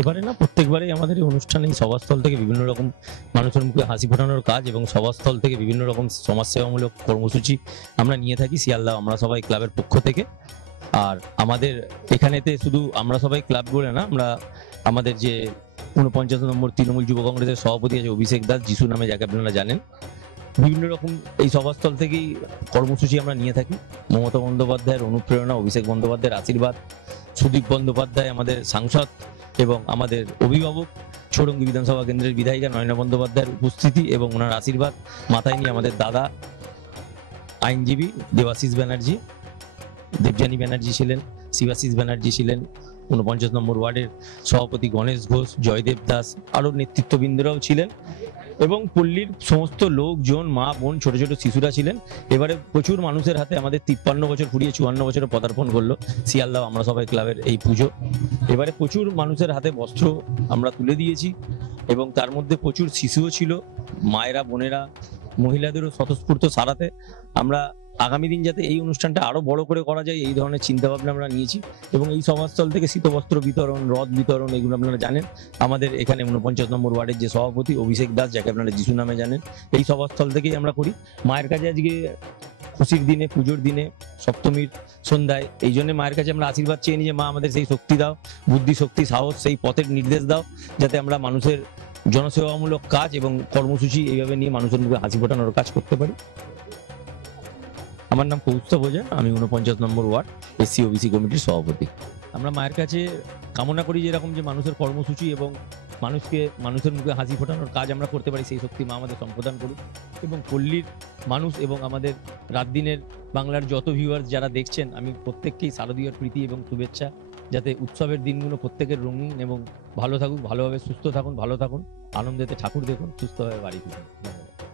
এবারে না প্রত্যেকবারই আমাদের এই অনুষ্ঠানে সভাস্থল থেকে বিভিন্ন রকম মানুষের মুখে হাসি ফোটানোর কাজ এবং সভাস্থল থেকে বিভিন্ন রকম সমাজসেবামূলক কর্মসূচি আমরা নিয়ে থাকি শিয়ালদা আমরা সবাই ক্লাবের পক্ষ থেকে। আর আমাদের এখানেতে শুধু আমরা সবাই ক্লাব বলে না, আমরা আমাদের যে 49 নম্বর তৃণমূল যুব কংগ্রেসের সভাপতি আছে অভিষেক দাস, যিশু নামে যাকে আপনারা জানেন, বিভিন্ন রকম এই সভাস্থল থেকেই কর্মসূচি আমরা নিয়ে থাকি। মমতা বন্দ্যোপাধ্যায়ের অনুপ্রেরণা, অভিষেক বন্দ্যোপাধ্যায়ের আশীর্বাদ, সুদীপ বন্দ্যোপাধ্যায় আমাদের সাংসদ এবং আমাদের অভিভাবক, চৌরঙ্গী বিধানসভা কেন্দ্রের বিধায়িকা নয়না বন্দ্যোপাধ্যায়ের উপস্থিতি এবং ওনার আশীর্বাদ মাথায় নিয়ে আমাদের দাদা আইনজীবী দেবাশিস ব্যানার্জি, দেবযানী ব্যানার্জি ছিলেন, শিবাশিস ব্যানার্জি ছিলেন, 49 নম্বর ওয়ার্ডের সভাপতি গণেশ ঘোষ, জয়দেব দাস, আরও নেতৃত্ববৃন্দরাও ছিলেন এবং পল্লীর সমস্ত লোকজন, মা বোন, ছোট ছোট শিশুরা ছিলেন। এবারে প্রচুর মানুষের হাতে আমাদের 53 বছর ফুরিয়ে 54 বছরে পদার্পণ করলো শিয়ালদা আমরা সবাই ক্লাবের এই পুজো। এবারে প্রচুর মানুষের হাতে বস্ত্র আমরা তুলে দিয়েছি এবং তার মধ্যে প্রচুর শিশুও ছিল, মায়েরা, বোনেরা, মহিলাদেরও স্বতঃস্ফূর্ত সারাতে আমরা আগামী দিন যাতে এই অনুষ্ঠানটা আরো বড় করে করা যায় এই ধরনের চিন্তা ভাবনা আমরা নিয়েছি। এবং এই সভাস্থল থেকে শীতবস্ত্র বিতরণ, রথ বিতরণ, এগুলো আপনারা জানেন। আমাদের এখানে 49 নম্বর ওয়ার্ডের যে সভাপতি অভিষেক দাস, যাকে আপনারা যিশু নামে জানেন, এই সভাস্থল থেকেই আমরা করি। মায়ের কাছে আজকে খুশির দিনে, পুজোর দিনে, সপ্তমীর সন্ধ্যায় এই জন্য মায়ের কাছে আমরা আশীর্বাদ চেয়ে নিই যে মা আমাদের সেই শক্তি দাও, বুদ্ধি, শক্তি, সাহস, সেই পথের নির্দেশ দাও যাতে আমরা মানুষের জনসেবামূলক কাজ এবং কর্মসূচি এইভাবে নিয়ে মানুষের মুখে হাসি ফোটানোর কাজ করতে পারি। আমার নাম কৌস্তব ওঝা, আমি 49 নম্বর ওয়ার্ড এসসি ওবিসি কমিটির সভাপতি। আমরা মায়ের কাছে কামনা করি যেরকম যে মানুষের কর্মসূচি এবং মানুষের মুখে হাসি ফোটানোর কাজ আমরা করতে পারি, সেই শক্তি মা আমাদের সম্প্রদান করুক। এবং পল্লীর মানুষ এবং আমাদের রাত দিনের বাংলার যত ভিউয়ার্স যারা দেখছেন, আমি প্রত্যেককেই শারদীয়ার প্রীতি এবং শুভেচ্ছা, যাতে উৎসবের দিনগুলো প্রত্যেকের রঙিন এবং ভালো থাকুক, ভালোভাবে সুস্থ থাকুন, ভালো থাকুন, আনন্দেতে ঠাকুর দেখুন, সুস্থভাবে বাড়ি ফিরুন। ধন্যবাদ।